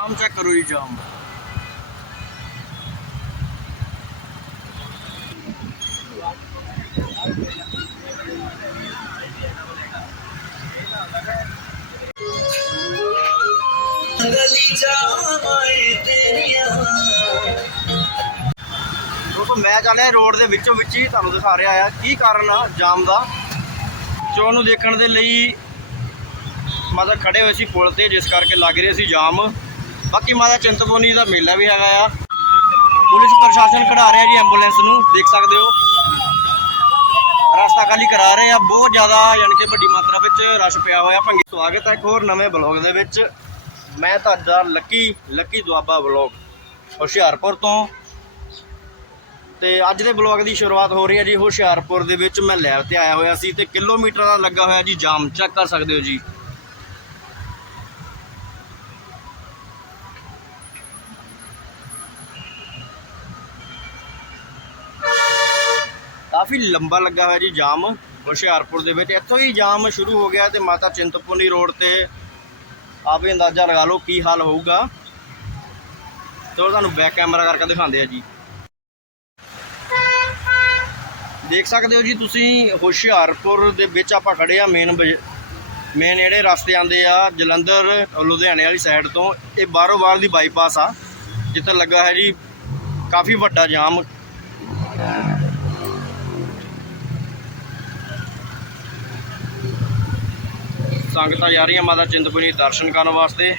ਜਾਮ check ਕਰੋ ਜੀ ਜਾਮ। ਗਲੀ ਜਾਵਾਂ ਤੇਰੀਆਂ। ਦੋਸਤੋ ਮੈਂ ਚੱਲ ਰਿਹਾ ਰੋਡ ਦੇ ਵਿੱਚੋਂ ਵਿੱਚ ਹੀ ਤੁਹਾਨੂੰ ਦਿਖਾ ਰਿਹਾ ਆ ਕੀ ਕਾਰਨ ਆ ਜਾਮ ਦਾ। ਚੋਣ ਨੂੰ ਦੇਖਣ ਦੇ ਲਈ ਮਾਤਾ ਖੜੇ ਹੋਏ ਸੀ ਪੁਲ ਤੇ ਜਿਸ ਕਰਕੇ ਲੱਗ ਰਿਹਾ ਸੀ ਜਾਮ। ਬਾਕੀ ਮਾਤਾ ਚਿੰਤਪੁਰਨੀ ਦਾ ਮੇਲਾ ਵੀ ਹੈਗਾ ਆ। ਪੁਲਿਸ ਪ੍ਰਸ਼ਾਸਨ ਖੜਾ ਰਿਹਾ ਜੀ ਐਂਬੂਲੈਂਸ ਨੂੰ, ਦੇਖ ਸਕਦੇ ਹੋ। ਰਸਤਾ ਖਾਲੀ ਕਰਾ ਰਹੇ ਆ, ਬਹੁਤ ਜ਼ਿਆਦਾ, ਯਾਨੀ ਕਿ ਵੱਡੀ ਮਾਤਰਾ ਵਿੱਚ ਰਸ਼ ਪਿਆ ਹੋਇਆ। ਭੰਗੀ ਸਵਾਗਤ ਹੈ ਇੱਕ ਹੋਰ ਨਵੇਂ ਬਲੌਗ ਦੇ ਵਿੱਚ। ਮੈਂ ਤੁਹਾਡਾ Lucky Lucky Doaba blog Hoshiarpur ਤੋਂ। ਤੇ ਅੱਜ ਦੇ ਬਲੌਗ ਦੀ ਸ਼ੁਰੂਆਤ ਹੋ ਰਹੀ ਹੈ ਜੀ ਹੁਸ਼ਿਆਰਪੁਰ ਦੇ ਵਿੱਚ। ਮੈਂ ਲੈਬ ਤੇ ਆਇਆ ਹੋਇਆ ਸੀ ਤੇ ਕਿਲੋਮੀਟਰ ਦਾ ਲੱਗਾ ਹੋਇਆ ਜੀ, ਜਾਮ। ਚੈੱਕ ਕਰ ਸਕਦੇ ਹੋ ਜੀ। ਕਾਫੀ ਲੰਬਾ ਲੱਗਾ ਹੋਇਆ ਜੀ ਜਾਮ ਹੁਸ਼ਿਆਰਪੁਰ ਦੇ ਵਿੱਚ। ਇੱਥੋਂ ਹੀ ਜਾਮ ਸ਼ੁਰੂ ਹੋ ਗਿਆ ਤੇ ਮਾਤਾ ਚਿੰਤਪੁਰਨੀ ਰੋਡ ਤੇ ਆਪ ਹੀ ਅੰਦਾਜ਼ਾ ਲਗਾ ਲਓ ਕੀ ਹਾਲ ਹੋਊਗਾ। ਤੇ ਉਹ ਤੁਹਾਨੂੰ ਬੈਕ ਕੈਮਰਾ ਕਰਕੇ ਦਿਖਾਉਂਦੇ ਆ ਜੀ। ਦੇਖ ਸਕਦੇ ਹੋ ਜੀ ਤੁਸੀਂ ਹੁਸ਼ਿਆਰਪੁਰ ਦੇ ਵਿੱਚ ਆਪਾਂ ਖੜੇ ਆ ਮੇਨ ਮੇਨ ਜਿਹੜੇ ਰਸਤੇ ਆਉਂਦੇ ਆ, ਜਲੰਧਰ, ਲੁਧਿਆਣੇ ਵਾਲੀ ਸਾਈਡ ਤੋਂ। ਇਹ ਬਾਹਰੋਂ ਬਾਹਰ ਦੀ ਬਾਈਪਾਸ ਆ। ਜਿੱਥੇ ਲੱਗਾ ਹੈ ਜੀ ਕਾਫੀ ਵੱਡਾ ਜਾਮ। ਸੰਗਤਾਂ ਜਾ ਰਹੀਆਂ ਮਾਤਾ ਚਿੰਤਪੁਰਨੀ ਦਰਸ਼ਨ ਕਰਨ ਵਾਸਤੇ।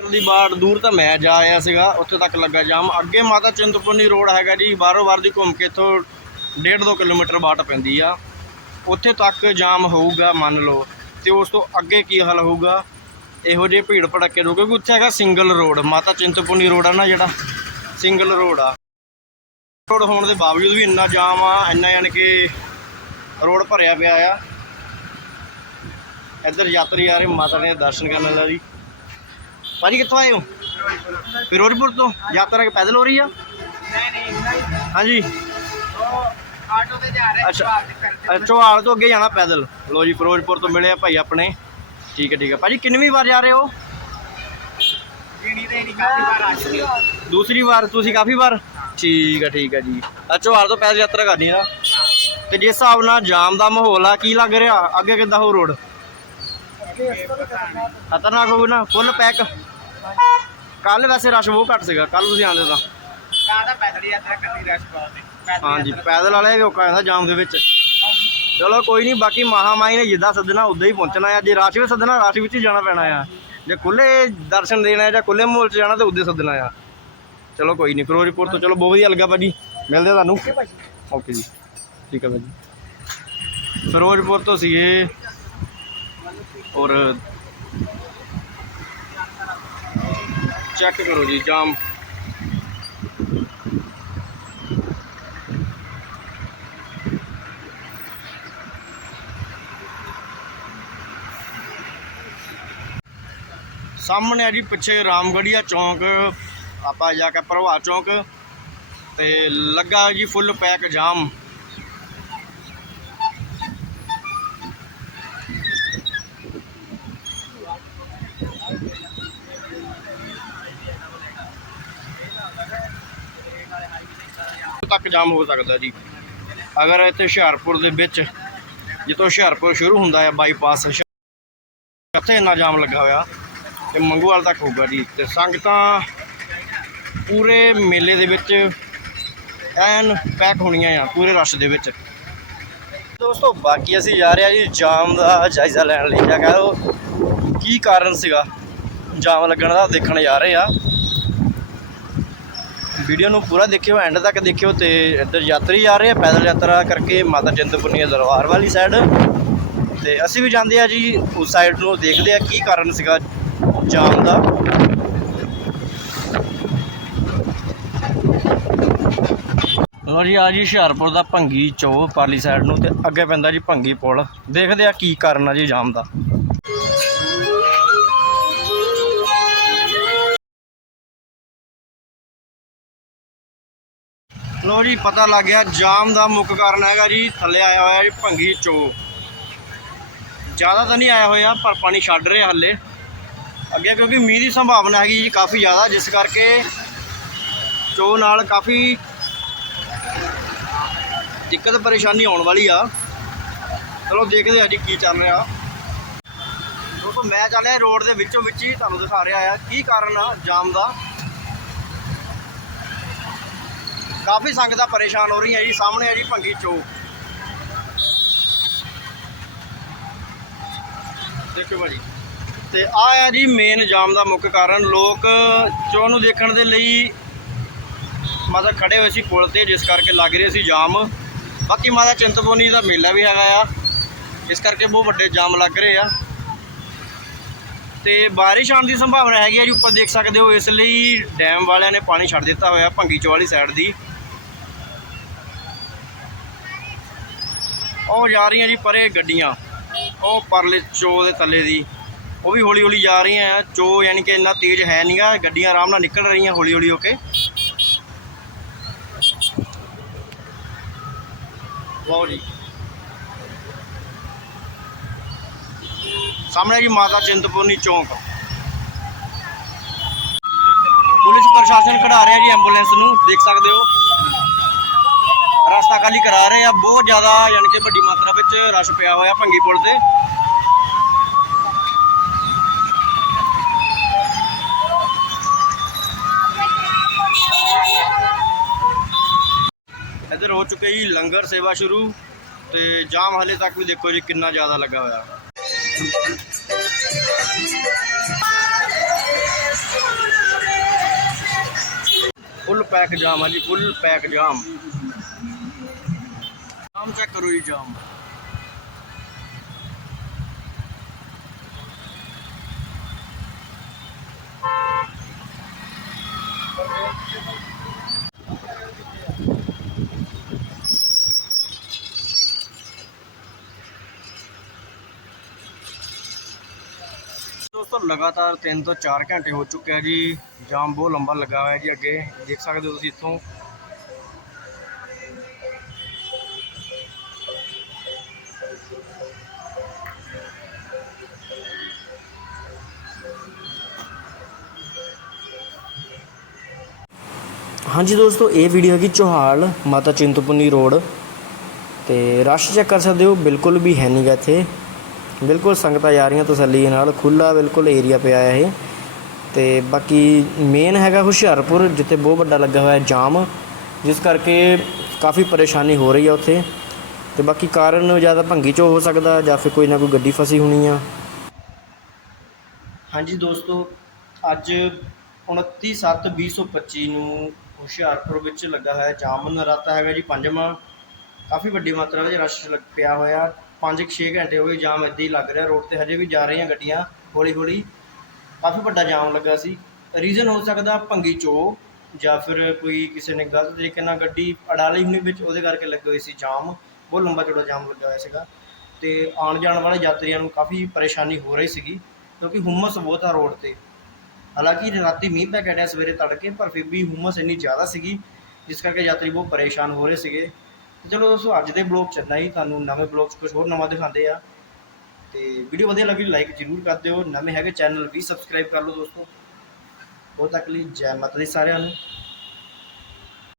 ਦੀ ਬਾੜ ਦੂਰ ਤਾਂ ਮੈਂ ਜਾ ਆਇਆ ਸੀਗਾ, ਉੱਥੇ ਤੱਕ ਲੱਗਾ ਜਾਮ। ਅੱਗੇ ਮਾਤਾ ਚਿੰਤਪੁਰਨੀ ਰੋਡ ਹੈਗਾ ਜੀ ਬਾਰੋ ਬਾਰ ਦੀ ਘੁੰਮ ਕੇ ਇੱਥੋਂ 1.5 ਕਿਲੋਮੀਟਰ ਬਾਟ ਪੈਂਦੀ ਆ। ਉੱਥੇ ਤੱਕ ਜਾਮ ਹੋਊਗਾ, ਮੰਨ ਲਓ। ਤੇ ਉਸ ਤੋਂ ਅੱਗੇ ਕੀ ਹਾਲ ਹੋਊਗਾ? ਇਹੋ ਜਿਹੇ ਭੀੜ ਭੜੱਕੇ ਨੂੰ ਕਿਉਂਕਿ ਉੱਥੇ ਹੈਗਾ ਸਿੰਗਲ ਰੋਡ। ਮਾਤਾ ਚਿੰਤਪੁਰਨੀ ਰੋਡ ਆ ਨਾ ਜਿਹੜਾ, ਸਿੰਗਲ ਰੋਡ ਆ। ਰੋਡ ਹੋਣ ਦੇ ਬਾਵਜੂਦ ਵੀ ਇੰਨਾ ਜਾਮ ਆ, ਇੰਨਾ ਯਾਨੀ ਕਿ ਰੋਡ ਭਰਿਆ ਪਿਆ ਆ। ਇੱਧਰ ਯਾਤਰੀ ਆ ਰਹੇ ਮਾਤਾ ਦੇ ਦਰਸ਼ਨ ਕਰਨ ਲਈ ਭਾਜੀ ਕਿੱਥੋਂ ਆਏ ਹੋ? ਫਿਰੋਜ਼ਪੁਰ ਤੋਂ? ਯਾਤਰਾ ਕਿ ਪੈਦਲ ਹੋ ਰਹੀ ਆ? ਨਹੀਂ ਨਹੀਂ ਹਾਂਜੀ। ਆਟੋ ਤੇ ਜਾ ਰਹੇ ਅੱਛਾ। ਬਾਹਰ ਤੋਂ ਅੱਗੇ ਜਾਣਾ ਪੈਦਲ। ਲੋ ਜੀ ਫਿਰੋਜ਼ਪੁਰ ਤੋਂ ਮਿਲੇ ਆ ਭਾਈ ਆਪਣੇ। ਠੀਕ ਹੈ ਠੀਕ ਹੈ। ਭਾਜੀ ਕਿੰਨਵੀਂ ਵਾਰ ਜਾ ਰਹੇ ਹੋ? ਦੂਸਰੀ ਵਾਰ ਤੁਸੀਂ ਕਾਫੀ ਵਾਰ? ਠੀਕ ਹੈ ਠੀਕ ਹੈ ਜੀ। ਅ, ਚੌਹਾਲ ਤੋਂ ਪੈਦਲ ਯਾਤਰਾ ਕਰਨੀ ਆ ਤੇ ਜਿਸ ਹਿਸਾਬ ਨਾਲ ਜਾਮ ਦਾ ਮਾਹੌਲ ਆ ਕੀ ਲੱਗ ਰਿਹਾ? ਅੱਗੇ ਕਿੱਦਾਂ ਹੋ ਰੋਡ? ਖਤਰਨਾਕ ਹੋਊ ਨਾ ਫੁੱਲ ਪੈਕ। ਕੱਲ ਵੈਸੇ ਰਸ਼ ਬਹੁਤ ਘੱਟ ਸੀਗਾ ਕੱਲ ਤੁਸੀਂ ਆਉਂਦੇ ਤਾਂ। ਕਾਹਦਾ ਪੈਦਲ ਯਾਤਰਾ ਕਰਨੀ ਰਸ਼ ਬਹੁਤ ਹੈ ਪੈਦਲ ਹਾਂਜੀ ਯਾਤਰਾ- ਪੈਦਲ ਵਾਲੇ ਵੀ ਔਖਾ ਜਾਮ ਦੇ ਵਿੱਚ। ਚਲੋ ਕੋਈ ਨਹੀਂ ਬਾਕੀ ਮਹਾਮਾਈ ਨੇ ਜਿੱਦਾਂ ਸੱਦਣਾ ਉਦਾਂ ਹੀ ਪਹੁੰਚਣਾ ਆ। ਜੇ ਰਾਸ਼ ਵੀ ਸੱਦਣਾ ਰਾਸ਼ ਵਿੱਚ ਹੀ ਜਾਣਾ ਪੈਣਾ ਆ। ਜੇ ਖੁੱਲੇ ਦਰਸ਼ਨ ਦੇਣਾ ਜਾਂ ਖੁੱਲੇ ਮਾਹੌਲ 'ਚ ਜਾਣਾ ਤੇ ਉਦੋਂ ਸੱਦਣਾ ਆ। ਚਲੋ ਕੋਈ ਨਹੀਂ ਫਿਰੋਜ਼ਪੁਰ ਤੋਂ ਚਲੋ ਬਹੁਤ ਵਧੀਆ ਲੱਗਾ ਭਾਜੀ। ਮਿਲਦੇ ਤੁਹਾਨੂੰ। ਓਕੇ ਜੀ। ਠੀਕ ਹੈ ਭਾਜੀ ਫਿਰੋਜ਼ਪੁਰ ਤੋਂ ਸੀਗੇ ਔਰ ਚੈੱਕ ਕਰੋ ਜੀ, ਜਾਮ। ਸਾਹਮਣੇ ਆ ਜੀ ਪਿੱਛੇ ਰਾਮਗੜੀਆ ਚੌਂਕ, ਆਪਾਂ ਜਾ ਕੇ ਪ੍ਰਭਾ ਚੌਂਕ, ਤੇ ਲੱਗਾ ਜੀ ਫੁੱਲ ਪੈਕ ਜਾਮ। ਤੱਕ ਜਾਮ ਹੋ ਸਕਦਾ ਜੀ। ਅਗਰ ਇੱਥੇ ਹੁਸ਼ਿਆਰਪੁਰ ਦੇ ਵਿੱਚ ਜਿੱਥੋਂ ਹੁਸ਼ਿਆਰਪੁਰ ਸ਼ੁਰੂ ਹੁੰਦਾ ਹੈ ਬਾਈਪਾਸ ਇੱਥੇ ਇੰਨਾ ਜਾਮ ਲੱਗਾ ਹੋਇਆ ਤੇ ਮੰਗੂਵਾਲ ਤੱਕ ਹੋਊਗਾ ਜੀ। ਤੇ ਸੰਗਤਾਂ ਪੂਰੇ ਮੇਲੇ ਦੇ ਵਿੱਚ ਐਨ ਪੈਕ ਹੋਣੀਆਂ ਆ, ਪੂਰੇ ਰਸ਼ ਦੇ ਵਿੱਚ। ਦੋਸਤੋ, ਬਾਕੀ ਅਸੀਂ ਜਾ ਰਹੇ ਆ ਜੀ ਜਾਮ ਦਾ ਜਾਇਜ਼ਾ ਲੈਣ ਲਈ। ਜਾਂ ਕਹਿ ਲਓ ਕੀ ਕਾਰਨ ਸੀਗਾ ਜਾਮ ਲੱਗਣ ਦਾ, ਦੇਖਣ ਜਾ ਰਹੇ ਆ ਵੀਡੀਓ ਨੂੰ ਪੂਰਾ ਦੇਖਿਓ ਐਂਡ ਤੱਕ ਦੇਖਿਓ ਤੇ ਇੱਧਰ ਯਾਤਰੀ ਆ ਰਹੇ ਆ, ਪੈਦਲ ਯਾਤਰਾ ਕਰਕੇ ਮਾਤਾ ਚਿੰਤਪੁਰਨੀ ਦਰਬਾਰ ਵਾਲੀ ਸਾਈਡ ਤੇ ਅਸੀਂ ਵੀ ਜਾਂਦੇ ਆ ਜੀ, ਉਸ ਸਾਈਡ ਨੂੰ ਦੇਖਦੇ ਆ ਕੀ ਕਾਰਨ ਸੀਗਾ ਜਾਮ ਦਾ। ਲੋ ਜੀ, ਆ ਜੀ ਹੁਸ਼ਿਆਰਪੁਰ ਦਾ ਭੰਗੀ ਚੌ ਪਰਲੀ ਸਾਈਡ ਨੂੰ ਤੇ ਅੱਗੇ ਪੈਂਦਾ ਜੀ ਭੰਗੀ ਪੁਲ। ਦੇਖਦੇ ਆ ਕੀ ਕਾਰਨ ਆ ਜੀ ਜਾਮ ਦਾ। ਲੋ ਜੀ, ਪਤਾ ਲੱਗ ਗਿਆ ਜਾਮ ਦਾ ਮੁੱਖ ਕਾਰਨ ਹੈਗਾ ਜੀ, ਥੱਲੇ ਆਇਆ ਹੋਇਆ ਜੀ ਭੰਗੀ ਚੋ। ਜ਼ਿਆਦਾ ਤਾਂ ਨਹੀਂ ਆਇਆ ਹੋਇਆ, ਪਰ ਪਾਣੀ ਛੱਡ ਰਿਹਾ ਹੱਲੇ। ਅੱਗੇ ਕਿਉਂਕਿ ਮੀਂਹ ਦੀ ਸੰਭਾਵਨਾ ਹੈਗੀ ਜੀ ਕਾਫੀ ਜ਼ਿਆਦਾ, ਜਿਸ ਕਰਕੇ ਚੋ ਨਾਲ ਕਾਫੀ ਦਿੱਕਤ ਪਰੇਸ਼ਾਨੀ ਆਉਣ ਵਾਲੀ ਆ। ਚਲੋ ਦੇਖਦੇ ਆ ਜੀ ਕੀ ਚੱਲ ਰਿਹਾ। ਦੋਸਤੋ ਮੈਂ ਚੱਲ ਰਿਹਾ ਰੋਡ ਦੇ ਵਿੱਚੋਂ ਵਿੱਚ ਹੀ ਤੁਹਾਨੂੰ ਦਿਖਾ ਰਿਹਾ ਆ ਕੀ ਕਾਰਨ ਆ ਜਾਮ ਦਾ। ਕਾਫੀ ਸੰਗਤਾਂ ਪਰੇਸ਼ਾਨ ਹੋ ਰਹੀਆਂ ਜੀ, ਸਾਹਮਣੇ ਆ ਜੀ ਭੰਗੀ ਚੌਕ। ਦੇਖੋ ਭਾਜੀ। ਤੇ ਆ ਹੈ ਜੀ ਮੇਨ ਜਾਮ ਦਾ ਮੁੱਖ ਕਾਰਨ, ਲੋਕ ਚੋਅ ਨੂੰ ਦੇਖਣ ਦੇ ਲਈ ਮਾਤਾ ਖੜੇ ਹੋਏ ਸੀ ਪੁਲ ਤੇ, ਜਿਸ ਕਰਕੇ ਲੱਗ ਰਿਹਾ ਸੀ ਜਾਮ। ਬਾਕੀ ਮਾਤਾ ਚਿੰਤਪੁਰਨੀ ਦਾ ਮੇਲਾ ਵੀ ਹੈਗਾ ਆ। ਇਸ ਕਰਕੇ ਬਹੁਤ ਵੱਡੇ ਜਾਮ ਲੱਗ ਰਹੇ ਆ। ਤੇ ਬਾਰਿਸ਼ ਆਉਣ ਦੀ ਸੰਭਾਵਨਾ ਹੈਗੀ ਆ ਜੀ, ਉੱਪਰ ਦੇਖ ਸਕਦੇ ਹੋ, ਇਸ ਲਈ ਡੈਮ ਵਾਲਿਆਂ ਨੇ ਪਾਣੀ ਛੱਡ ਦਿੱਤਾ ਹੋਇਆ, ਭੰਗੀ ਚੋ ਵਾਲੀ ਸਾਈਡ ਦੀ। ਉਹ ਜਾ ਰਹੀਆਂ ਜੀ ਪਰੇ ਗੱਡੀਆਂ। ਉਹ ਪਰਲੇ ਚੋ ਦੇ ਥੱਲੇ ਦੀ। ਉਹ ਵੀ ਹੌਲੀ ਹੌਲੀ ਜਾ ਰਹੀਆਂ ਆ। ਚੋ ਯਾਨੀ ਕਿ ਇੰਨਾ ਤੇਜ਼ ਹੈ ਨਹੀਂਗਾ ਗੱਡੀਆਂ ਆਰਾਮ ਨਾਲ ਨਿਕਲ ਰਹੀਆਂ ਹੌਲੀ ਹੌਲੀ ਹੋ ਕੇ। ਵਾਓ ਜੀ। ਸਾਹਮਣੇ ਜੀ ਮਾਤਾ ਚਿੰਤਪੁਰਨੀ ਚੌਂਕ। ਪੁਲਿਸ ਪ੍ਰਸ਼ਾਸਨ ਕਢਾ ਰਿਹਾ ਜੀ ਐਂਬੂਲੈਂਸ ਨੂੰ। ਦੇਖ ਸਕਦੇ ਹੋ ਰਸਤਾ ਖਾਲੀ ਕਰਾ ਰਹੇ ਆ ਬਹੁਤ ਜ਼ਿਆਦਾ ਯਾਨੀ ਕਿ ਵੱਡੀ ਮਾਤਰਾ ਵਿੱਚ ਰਸ਼ ਪਿਆ ਹੋਇਆ ਭੰਗੀ ਪੁਲ ਤੇ। ਇੱਧਰ ਹੋ ਚੁੱਕਿਆ ਜੀ ਲੰਗਰ ਸੇਵਾ ਸ਼ੁਰੂ ਤੇ ਜਾਮ ਹਲੇ ਤੱਕ ਵੀ ਦੇਖੋ ਜੀ ਕਿੰਨਾ ਜ਼ਿਆਦਾ ਲੱਗਾ ਹੋਇਆ। ਫੁੱਲ ਪੈਕ ਜਾਮ ਹੈ ਜੀ, ਫੁੱਲ ਪੈਕ ਜਾਮ। ਜਾਮ ਚੈੱਕ ਕਰੋ ਜੀ ਜਾਮ ਦੋਸਤੋ ਲਗਾਤਾਰ 3 ਤੋਂ 4 ਘੰਟੇ ਹੋ ਚੁੱਕੇ ਆ ਜੀ ਜਾਮ ਬਹੁਤ ਲੰਬਾ ਲੱਗਾ ਹੋਇਆ ਜੀ ਅੱਗੇ ਦੇਖ ਸਕਦੇ ਹੋ ਤੁਸੀਂ ਇੱਥੋਂ ਹਾਂਜੀ ਦੋਸਤੋ, ਇਹ ਵੀਡੀਓ ਹੈਗੀ ਚੋਹਾਲ, ਮਾਤਾ ਚਿੰਤਪੁਰਨੀ ਰੋਡ। ਤੇ ਰਸ਼ ਚੈੱਕ ਕਰ ਸਕਦੇ ਹੋ, ਬਿਲਕੁਲ ਵੀ ਹੈ ਨਹੀਂਗਾ ਇੱਥੇ। ਬਿਲਕੁਲ ਸੰਗਤਾਂ ਜਾ ਰਹੀਆਂ ਤਸੱਲੀ ਨਾਲ ਖੁੱਲਾ ਬਿਲਕੁਲ ਏਰੀਆ ਪਿਆ ਹੈ ਇਹ। ਤੇ ਬਾਕੀ ਮੇਨ ਹੈਗਾ ਹੁਸ਼ਿਆਰਪੁਰ, ਜਿੱਥੇ ਬਹੁਤ ਵੱਡਾ ਲੱਗਾ ਹੋਇਆ ਜਾਮ, ਜਿਸ ਕਰਕੇ ਕਾਫੀ ਪਰੇਸ਼ਾਨੀ ਹੋ ਰਹੀ ਹੈ ਉੱਥੇ। ਤੇ ਬਾਕੀ ਕਾਰਨ ਜ਼ਿਆਦਾ ਭੰਗੀ ਚੋ ਹੋ ਸਕਦਾ, ਜਾਂ ਫਿਰ ਕੋਈ ਨਾ ਕੋਈ ਗੱਡੀ ਫਸੀ ਹੋਣੀ ਆ। ਹਾਂਜੀ ਦੋਸਤੋ, ਅੱਜ 29/7/2025 ਨੂੰ ਹੁਸ਼ਿਆਰਪੁਰ ਵਿੱਚ ਲੱਗਾ ਹੋਇਆ ਜਾਮ ਨਰਾਤਾ ਹੈਗਾ ਜੀ, ਪੰਜਵਾਂ। ਕਾਫੀ ਵੱਡੀ ਮਾਤਰਾ ਵਿੱਚ ਰਸ਼ ਲੱਗ ਪਿਆ ਹੋਇਆ। 5-6 ਘੰਟੇ ਹੋ ਗਏ ਜਾਮ ਇੱਦਾਂ ਹੀ ਲੱਗ ਰਿਹਾ। ਰੋਡ ਤੇ ਹਜੇ ਵੀ ਜਾ ਰਹੀਆਂ ਗੱਡੀਆਂ ਹੌਲੀ ਹੌਲੀ ਕਾਫੀ ਵੱਡਾ ਜਾਮ ਲੱਗਾ ਸੀ। ਰੀਜ਼ਨ ਹੋ ਸਕਦਾ ਭੰਗੀ ਚੋ ਜਾਂ ਫਿਰ ਕੋਈ ਕਿਸੇ ਨੇ ਗਲਤ ਤਰੀਕੇ ਨਾਲ ਗੱਡੀ ਅੜਾ ਲਈ ਹੋਣੀ ਵਿੱਚ ਉਹਦੇ ਕਰਕੇ ਲੱਗੇ ਹੋਏ ਸੀ ਜਾਮ। ਬਹੁਤ ਲੰਬਾ ਚੌੜਾ ਜਾਮ ਲੱਗਾ ਹੋਇਆ ਸੀਗਾ। ਤੇ ਆਉਣ ਜਾਣ ਵਾਲੇ ਯਾਤਰੀਆਂ ਨੂੰ ਕਾਫੀ ਪਰੇਸ਼ਾਨੀ ਹੋ ਰਹੀ ਸੀਗੀ ਕਿਉਂਕਿ ਹੁਮਸ ਬਹੁਤ ਆ ਰੋਡ ਤੇ। ਹਾਲਾਂਕਿ ਰਾਤੀ ਮੀਂਹ ਪੈ ਕੇ ਹਟਿਆ ਸਵੇਰੇ ਤੜਕੇ, ਪਰ ਫਿਰ ਵੀ ਹੁਮਸ ਇੰਨੀ ਜ਼ਿਆਦਾ ਸੀਗੀ, ਜਿਸ ਕਰਕੇ ਯਾਤਰੀ ਬਹੁਤ ਪਰੇਸ਼ਾਨ ਹੋ ਰਹੇ ਸੀਗੇ। ਤੇ ਚਲੋ ਦੋਸਤੋ, ਅੱਜ ਦੇ ਬਲੌਗ ਚੱਲਣਾ ਹੀ, ਤੁਹਾਨੂੰ ਨਵੇਂ ਬਲੌਗ 'ਚ ਕੁਝ ਹੋਰ ਨਵਾਂ ਦਿਖਾਉਂਦੇ ਆ ਤੇ ਵੀਡੀਓ ਵਧੀਆ ਲੱਗੀ ਲਾਈਕ ਜ਼ਰੂਰ ਕਰ ਦਿਓ। ਨਵੇਂ ਹੈਗੇ ਚੈਨਲ ਵੀ ਸਬਸਕ੍ਰਾਈਬ ਕਰ ਲਓ ਦੋਸਤੋ। ਬਹੁਤ ਤੱਕ ਲਈ ਜੈ ਮਾਤਾ ਦੀ ਸਾਰਿਆਂ ਨੂੰ।